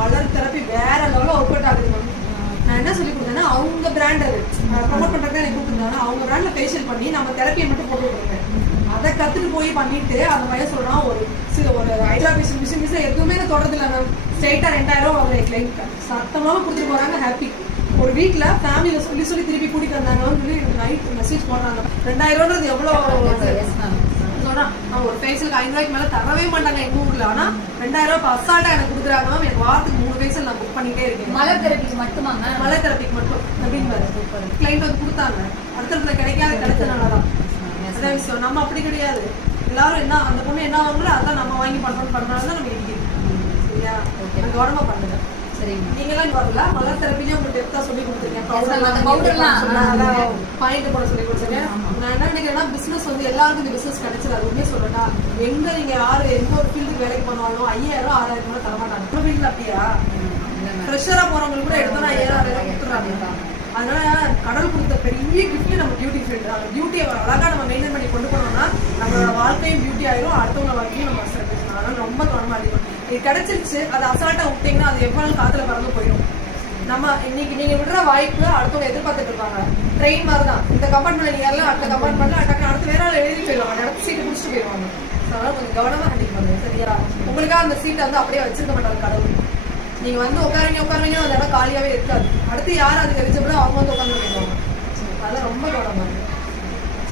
மலர் therapy வேற லெவலில் work out ஆகுது மேம். நான் என்ன சொல்லி கொடுத்தேன்னா அவங்க பிராண்ட் அது ப்ரொமோட் பண்ணுறதுக்கு எனக்கு கூப்பிட்டுருந்தாங்க. அவங்க பிராண்டில் ஃபேஷியல் பண்ணி நம்ம தெரப்பியை மட்டும் போட்டு விட்டுருக்கேன். அதை கற்றுட்டு போய் பண்ணிட்டு அந்த பையன் சொல்கிறான் ஒரு ஹைட்ரா ஃபேஷியல் மிஷின் எதுவுமே நான் தொடர்றது இல்லை மேம். ஸ்ட்ரைட்டாக 2000 அவங்க கிளைண்ட் சத்தமாக கொடுத்துட்டு போகிறாங்க. ஹாப்பி. ஒரு வீட்டில் ஃபேமிலியில் சொல்லி திருப்பி கூட்டிகிட்டு வந்தாங்கன்னு சொல்லி எனக்கு நைட் மெசேஜ் போடுறாங்க. 2000ன்றது எவ்வளோ சொல்கிறான். நான் ஒரு ஃபேஷியலுக்கு 5 ரூபாய்க்கு மேலே தரவே மாட்டாங்க எங்கள் ஊரில். ஆனால் 2000 இப்போ அசால்ட்டாக எனக்கு கொடுக்குறாங்க மேம். எனக்கு வாரத்துக்கு 3 ஃபேஷியல் நான் புக் பண்ணிகிட்டே இருக்கேன். மலர் தெரப்பிக்கு மட்டுமாங்க? மலர் தெரப்பிக்கு மட்டும் அப்படின்னு கிளைண்ட் வந்து கொடுத்தாங்க. அடுத்த கிடைச்சதுனால தான் அதான் விஷயம். நம்ம அப்படி கிடையாது. எல்லாரும் என்ன அந்த பொண்ணு என்ன வாங்குறோம் அதான் நம்ம வாங்கி பண்றோம்னு தான் நம்ம இருக்கு. சரியா? நான் கவனமா பண்ணுங்க. சரிங்க. நீங்களாம் வரல. மலர் தெரப்பிலேயே உங்களுக்கு டெப்தா சொல்லி கொடுத்துருக்கேன். பாயிண்ட் போட சொல்லி கொடுத்துருக்கேன். நான் என்ன நினைக்கிறேன்னா பிசினஸ் வந்து எல்லாருக்கும் இந்த பிசினஸ் கிடைச்சது. அது உண்மையே சொல்லட்டா, எங்க நீங்க யாரு எந்த ஒரு ஃபீல்டுக்கு வேலைக்கு போனாலும் 5000 6000 கூட தர மாட்டாங்க. நம்ம ஃபீல்ட்ல அப்படியா? ஃப்ரெஷரா போறவங்களுக்கு கூட எடுத்தோன்னா 5000 6000 கொடுத்துறாங்க. அதனால கடவுள் கொடுத்த பெரிய கிஃப்ட் நம்ம பியூட்டி ஃபீல்டு. அந்த பியூட்டியை அழகா நம்ம மெயின்டைன் பண்ணி கொண்டு போனோம்னா நம்மளோட வாழ்க்கையும் பியூட்டி ஆயிரும், அடுத்தவங்க வாழ்க்கையும் நம்ம அசல்ட். அதனால ரொம்ப கவனமா இருக்கும். இது கிடைச்சிருச்சு, அதை அசால்ட்டா விட்டீங்கன்னா அது எவ்வளவு காத்துல பறந்து போயிடும். நம்ம இன்னைக்கு நீங்க விடுற வாய்ப்பு அடுத்தவங்க எதிர்பார்த்துட்டு இருப்பாங்க. ட்ரெயின் மாதிரி தான். இந்த கம்பார்ட்மெண்ட்ல நீங்க எல்லாம் அடுத்த கம்பார்ட்மெண்ட்ல அடுத்த வேற எழுதி போயிடுவாங்க. அடுத்த சீட்டு குடிச்சிட்டு போயிடுவாங்க. அதனால கொஞ்சம் கவனமா ஹேண்டில் பண்ணுங்க. சரியா? உங்களுக்காக அந்த சீட்டை வந்து அப்படியே வச்சிருக்க மாட்டாங்க கடவுள். நீங்க வந்து உட்காருங்க அந்த இடம் காலியாவே இருக்காது. அடுத்து யாரும் அதுக்கு எலிஜிபிளோ அவங்க வந்து உட்காந்து போயிடுவாங்க. அதெல்லாம் ரொம்ப கவனமா இருக்கு.